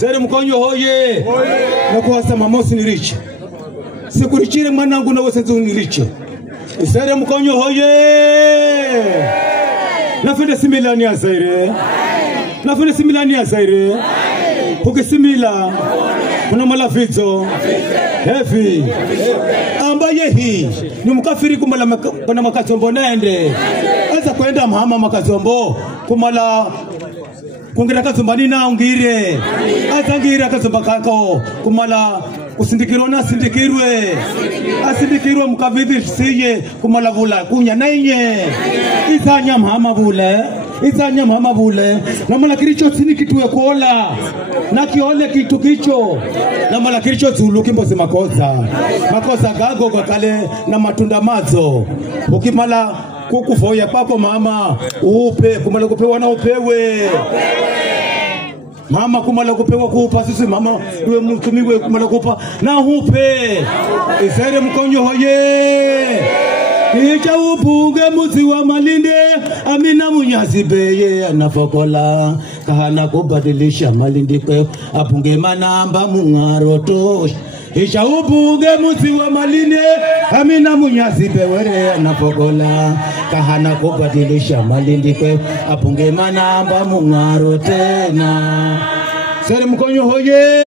Sere mkonyo hoye. Na kuwasa mamosi niriche. Sikurichire mwanangu na wesenzu niriche. Sere mkonyo hoye. Nafende similani ya zaire. Nafende similani ya zaire. Puke simila. Kuna malafizo. Hefi. Ambaye hii. Ni mkafiri kumala kuna makazombo naende. Aza kuenda mahama makazombo. Kumala kungira kazumbani na ungire. Aza ngira kazumba kako. Kumala usindikirwa na sindikirwe. Asindikirwe mkavidhi siye. Kumala vula kunya na inye. Izanya mahama vule. Izanya mahama vule. Na mala kiricho sini kitu kola. Na kiole kitu kicho. Na mala kiricho zulu kimbozi makosa. Makosa gago kwa kale na matunda mazo. Ukimala kukufoya pako mama. Upe. Kumala kupewa na upewe. Mama kumala kupewa kupa sisi mama uwe mtumiwe kumala kupa na upe. Isere mkonyo hoye. Icha upunge muzi wa Malindi. Amina Munyazi beye anafokola. Kahana kubadilisha Malindi kwe. Apunge manamba mungaro tosh. Icha upunge muzi wa Malindi. Amina Munyazi beye anafokola. Kahana kubadilisha Malindi kwe. Apunge manamba mungaro tena. Sere mkonyo hoye.